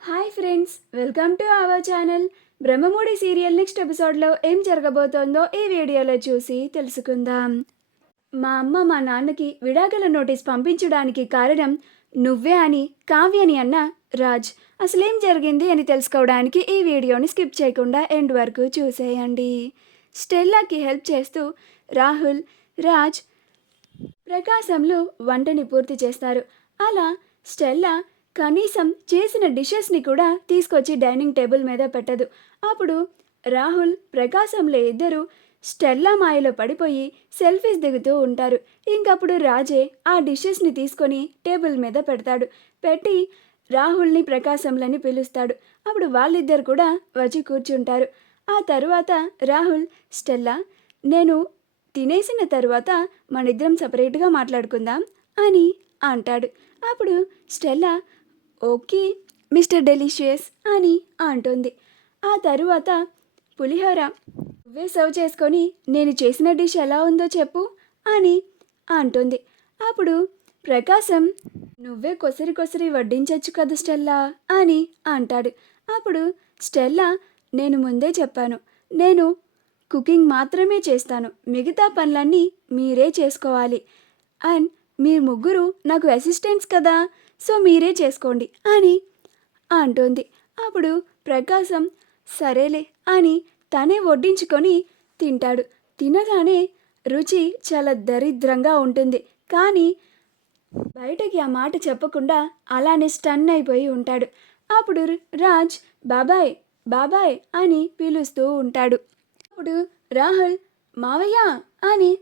Hi friends, welcome to our channel. Brahmamudi serial next ఎపిసోడ్లో ఏం జరగబోతోందో ఈ వీడియోలో చూసి తెలుసుకుందాం. మా అమ్మ మా నాన్నకి విడాకుల నోటీస్ పంపించడానికి కారణం నువ్వే అని కావ్యని అన్న రాజ్. అసలేం జరిగింది అని తెలుసుకోవడానికి ఈ వీడియోని స్కిప్ చేయకుండా ఎండ్ వరకు చూసేయండి. స్టెల్లాకి హెల్ప్ చేస్తూ రాహుల్, రాజ్, ప్రకాశంలో వంటని పూర్తి చేస్తారు. అలా స్టెల్లా కనీసం చేసిన డిషెస్ని కూడా తీసుకొచ్చి డైనింగ్ టేబుల్ మీద పెట్టదు. అప్పుడు రాహుల్, ప్రకాశంలో ఇద్దరు స్టెల్లా మాయలో పడిపోయి సెల్ఫీస్ దిగుతూ ఉంటారు. ఇంకప్పుడు రాజే ఆ డిషెస్ని తీసుకొని టేబుల్ మీద పెడతాడు. పెట్టి రాహుల్ని, ప్రకాశంలని పిలుస్తాడు. అప్పుడు వాళ్ళిద్దరు కూడా వచ్చి కూర్చుంటారు. ఆ తరువాత రాహుల్, స్టెల్లా, నేను తినేసిన తరువాత మనిద్దరం సపరేట్గా మాట్లాడుకుందాం అని అంటాడు. అప్పుడు స్టెల్లా ఓకే మిస్టర్ డెలిషియస్ అని అంటుంది. ఆ తరువాత పులిహోర నువ్వే సర్వ్ చేసుకొని నేను చేసిన డిష్ ఎలా ఉందో చెప్పు అని అంటుంది. అప్పుడు ప్రకాశం నువ్వే కొసరి కొసరి వడ్డించచ్చు కదా స్టెల్లా అని అంటాడు. అప్పుడు స్టెల్లా నేను ముందే చెప్పాను, నేను కుకింగ్ మాత్రమే చేస్తాను, మిగతా పనులన్నీ మీరే చేసుకోవాలి అండ్ మీరు ముగ్గురు నాకు అసిస్టెంట్స్ కదా, సో మీరే చేసుకోండి అని అంటుంది. అప్పుడు ప్రకాశం సరేలే అని తనే వడ్డించుకొని తింటాడు. తినగానే రుచి చాలా దరిద్రంగా ఉంటుంది. కానీ బయటకి ఆ మాట చెప్పకుండా అలానే స్టన్ అయిపోయి ఉంటాడు. అప్పుడు రాజ్ బాబాయ్ బాబాయ్ అని పిలుస్తూ ఉంటాడు. అప్పుడు రాహుల్ మావయ్య అని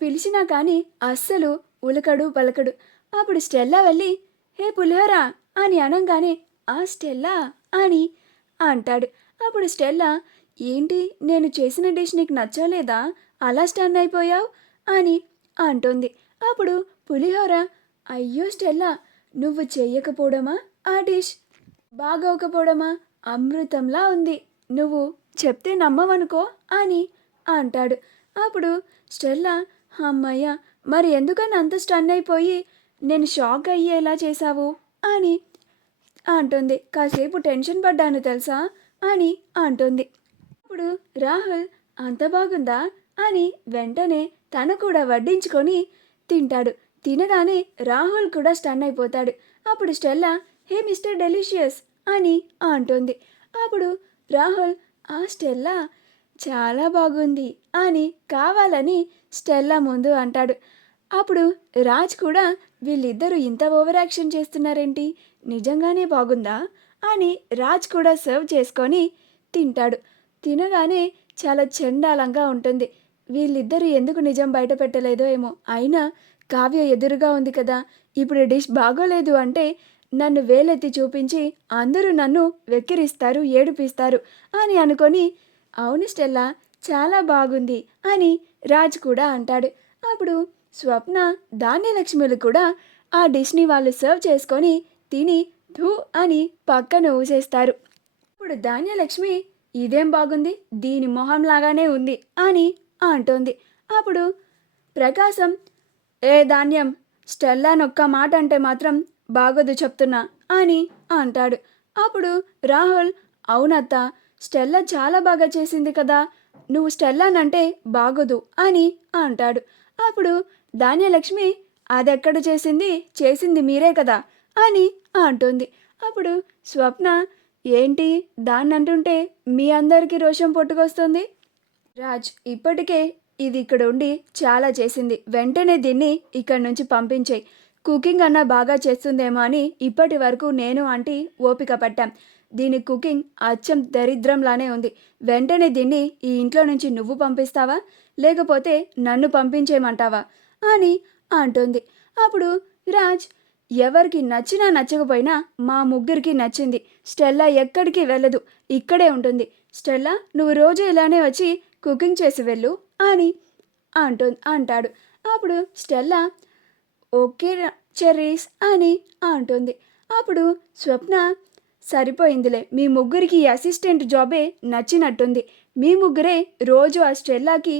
పిలిచినా కానీ అస్సలు ఉలకడు పలకడు. అప్పుడు స్టెల్లా వెళ్ళి హే పులిహోరా అని అనగానే ఆ స్టెల్లా అని అంటాడు. అప్పుడు స్టెల్లా ఏంటి నేను చేసిన డిష్ నీకు నచ్చలేదా, అలా స్టన్ అయిపోయావు అని అంటుంది. అప్పుడు పులిహోర అయ్యో స్టెల్లా, నువ్వు చెయ్యకపోవడమా ఆ డిష్ బాగోకపోవడమా, అమృతంలా ఉంది, నువ్వు చెప్తే నమ్మవనుకో అని అంటాడు. అప్పుడు స్టెల్లా అమ్మయ్య, మరి ఎందుకని అంత స్టన్ అయిపోయి నేను షాక్ అయ్యేలా చేశావు అని అంటుంది. కాసేపు టెన్షన్ పడ్డాను తెలుసా అని అంటుంది. అప్పుడు రాహుల్ అంత బాగుందా అని వెంటనే తను కూడా వడ్డించుకొని తింటాడు. తినగానే రాహుల్ కూడా స్టన్ అయిపోతాడు. అప్పుడు స్టెల్లా హే మిస్టర్ డెలిషియస్ అని అంటుంది. అప్పుడు రాహుల్ ఆ స్టెల్లా చాలా బాగుంది అని కావాలని స్టెల్లా ముందు అంటాడు. అప్పుడు రాజ్ కూడా వీళ్ళిద్దరూ ఇంత ఓవర్ యాక్షన్ చేస్తున్నారేంటి, నిజంగానే బాగుందా అని రాజ్ కూడా సర్వ్ చేసుకొని తింటాడు. తినగానే చాలా చండాలంగా ఉంటుంది. వీళ్ళిద్దరూ ఎందుకు నిజం బయట పెట్టలేదో ఏమో, అయినా కావ్య ఎదురుగా ఉంది కదా, ఇప్పుడు డిష్ బాగోలేదు అంటే నన్ను వేలెత్తి చూపించి అందరూ నన్ను వెక్కిరిస్తారు, ఏడిపిస్తారు అని అనుకొని అవును స్టెల్లా చాలా బాగుంది అని రాజ్ కూడా అంటాడు. అప్పుడు స్వప్న, ధాన్యలక్ష్మిలు కూడా ఆ డిష్ని వాళ్ళు సర్వ్ చేసుకొని తిని ధూ అని పక్కన ఊసేస్తారు. ఇప్పుడు ధాన్యలక్ష్మి ఇదేం బాగుంది, దీని మొహం లాగానే ఉంది అని అంటోంది. అప్పుడు ప్రకాశం ఏ ధాన్యం, స్టెల్లానొక్క మాట అంటే మాత్రం బాగోదు చెప్తున్నా అని అంటాడు. అప్పుడు రాహుల్ అవునత్త, స్టెల్లా చాలా బాగా చేసింది కదా, నువ్వు స్టెల్లానంటే బాగోదు అని అంటాడు. అప్పుడు ధాన్యలక్ష్మి అదెక్కడ చేసింది, చేసింది మీరే కదా అని అంటుంది. అప్పుడు స్వప్న ఏంటి దాన్ని అంటుంటే మీ అందరికీ రోషం పుట్టుకొస్తుంది, రాజ్ ఇప్పటికే ఇది ఇక్కడ ఉండి చాలా చేసింది, వెంటనే దీన్ని ఇక్కడి నుంచి పంపించేయి, కుకింగ్ అన్నా బాగా చేస్తుందేమో అని ఇప్పటి వరకు నేను ఆంటీ ఓపిక పట్టాం, దీని కుకింగ్ అచ్చం దరిద్రంలానే ఉంది, వెంటనే దీన్ని ఈ ఇంట్లో నుంచి నువ్వు పంపిస్తావా లేకపోతే నన్ను పంపించేయమంటావా అని అంటుంది. అప్పుడు రాజ్ ఎవరికి నచ్చినా నచ్చకపోయినా మా ముగ్గురికి నచ్చింది, స్టెల్లా ఎక్కడికి వెళ్ళదు, ఇక్కడే ఉంటుంది, స్టెల్లా నువ్వు రోజు ఇలానే వచ్చి కుకింగ్ చేసి వెళ్ళు అని అంటాడు. అప్పుడు స్టెల్లా ఓకే చెర్రీస్ అని అంటుంది. అప్పుడు స్వప్న సరిపోయిందిలే, మీ ముగ్గురికి ఈ అసిస్టెంట్ జాబే నచ్చినట్టుంది, మీ ముగ్గురే రోజు ఆ స్టెల్లాకి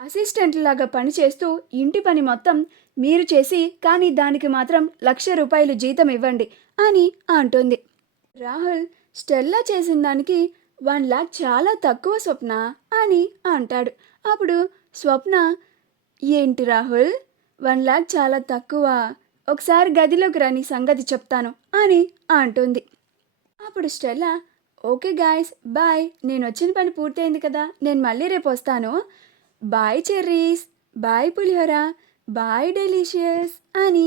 అసిస్టెంట్ లాగా పనిచేస్తూ ఇంటి పని మొత్తం మీరు చేసి కానీ దానికి మాత్రం 1,00,000 రూపాయలు జీతం ఇవ్వండి అని అంటుంది. రాహుల్ స్టెల్లా చేసిన దానికి 1 లాక్ చాలా తక్కువ స్వప్న అని అంటాడు. అప్పుడు స్వప్న, ఏంటి రాహుల్, 1 లాక్ చాలా తక్కువ, ఒకసారి గదిలోకి రా నీ సంగతి చెప్తాను అని అంటుంది. అప్పుడు స్టెల్లా, ఓకే గాయ్స్ బాయ్, నేను వచ్చిన పని పూర్తయింది కదా, నేను మళ్ళీ రేపు వస్తాను, బాయ్ చెర్రీస్, బాయ్ పులిహోర, బాయ్ డెలీషియస్ అని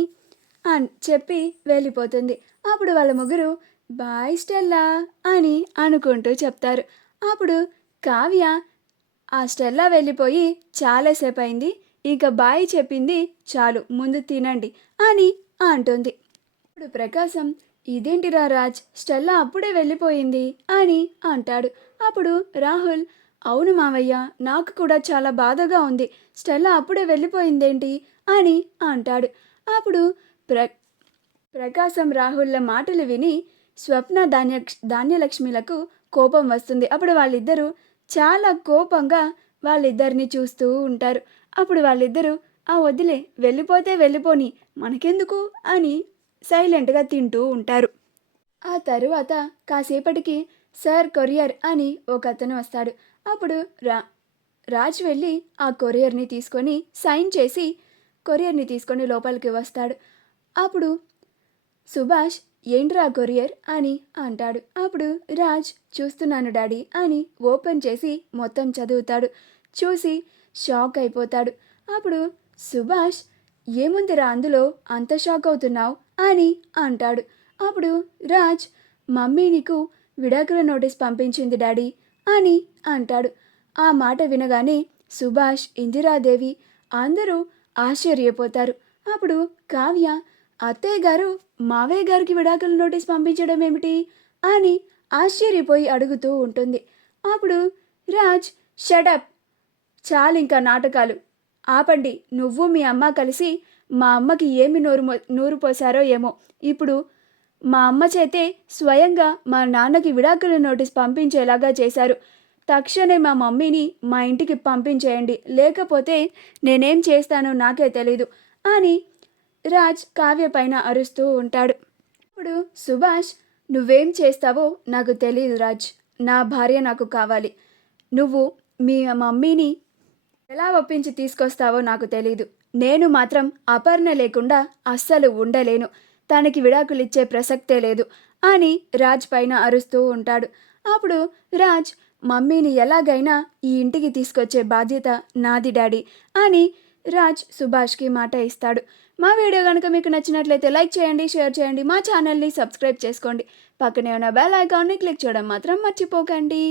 చెప్పి వెళ్ళిపోతుంది. అప్పుడు వాళ్ళ ముగ్గురు బాయ్ స్టెల్లా అని అనుకుంటూ చెప్తారు. అప్పుడు కావ్య, ఆ స్టెల్లా వెళ్ళిపోయి చాలాసేపు అయింది, ఇక బాయ్ చెప్పింది చాలు, ముందు తినండి అని అంటుంది. ఇప్పుడు ప్రకాశం, ఇదేంటిరా రాజ్, స్టెల్లా అప్పుడే వెళ్ళిపోయింది అని అంటాడు. అప్పుడు రాహుల్, అవును మావయ్య, నాకు కూడా చాలా బాధగా ఉంది, స్టెల్లా అప్పుడే వెళ్ళిపోయిందేంటి అని అంటాడు. అప్పుడు ప్ర ప్రకాశం రాహుల్ల మాటలు విని స్వప్న ధాన్యలక్ష్మిలకు కోపం వస్తుంది. అప్పుడు వాళ్ళిద్దరూ చాలా కోపంగా వాళ్ళిద్దరిని చూస్తూ ఉంటారు. అప్పుడు వాళ్ళిద్దరూ, ఆ వదిలే, వెళ్ళిపోతే వెళ్ళిపోని, మనకెందుకు అని సైలెంట్గా తింటూ ఉంటారు. ఆ తరువాత కాసేపటికి సార్ కొరియర్ అని ఒక అతను వస్తాడు. అప్పుడు రాజ్ వెళ్ళి ఆ కొరియర్ని తీసుకొని సైన్ చేసి కొరియర్ని తీసుకొని లోపలికి వస్తాడు. అప్పుడు సుభాష్, ఏంట్రా కొరియర్ అని అంటాడు. అప్పుడు రాజ్, చూస్తున్నాను డాడీ అని ఓపెన్ చేసి మొత్తం చదువుతాడు. చూసి షాక్ అయిపోతాడు. అప్పుడు సుభాష్, ఏముందిరా అందులో అంత షాక్ అవుతున్నావు అని అంటాడు. అప్పుడు రాజ్, మమ్మీ నీకు విడాకుల నోటీస్ పంపించింది డాడీ అని అంటాడు. ఆ మాట వినగానే సుభాష్, ఇందిరాదేవి అందరూ ఆశ్చర్యపోతారు. అప్పుడు కావ్య, అత్తయ్య గారు మావయ్య గారికి విడాకుల నోటీస్ పంపించడం ఏమిటి అని ఆశ్చర్యపోయి అడుగుతూ ఉంటుంది. అప్పుడు రాజ్, షటప్, చాలింకా నాటకాలు ఆపండి, నువ్వు మీ అమ్మ కలిసి మా అమ్మకి ఏమి నూరు పోసారో ఏమో, ఇప్పుడు మా అమ్మ చేతే స్వయంగా మా నాన్నకి విడాకుల నోటీస్ పంపించేలాగా చేశారు, తక్షణమే మా మమ్మీని మా ఇంటికి పంపించేయండి, లేకపోతే నేనేం చేస్తానో నాకే తెలీదు అని రాజ్ కావ్య పైన అరుస్తూ ఉంటాడు. ఇప్పుడు సుభాష్, నువ్వేం చేస్తావో నాకు తెలియదు రాజ్, నా భార్య నాకు కావాలి, నువ్వు మీ మమ్మీని ఎలా ఒప్పించి తీసుకొస్తావో నాకు తెలీదు, నేను మాత్రం అపర్ణ లేకుండా అస్సలు ఉండలేను, తనకి విడాకులు ఇచ్చే ప్రసక్తే లేదు అని రాజ్ పైన అరుస్తూ ఉంటాడు. అప్పుడు రాజ్, మమ్మీని ఎలాగైనా ఈ ఇంటికి తీసుకొచ్చే బాధ్యత నాది డాడీ అని రాజ్ సుభాష్కి మాట ఇస్తాడు. మా వీడియో కనుక మీకు నచ్చినట్లయితే లైక్ చేయండి, షేర్ చేయండి, మా ఛానల్ని సబ్స్క్రైబ్ చేసుకోండి, పక్కనే ఉన్న బెల్ ఐకాన్ని క్లిక్ చేయడం మాత్రం మర్చిపోకండి.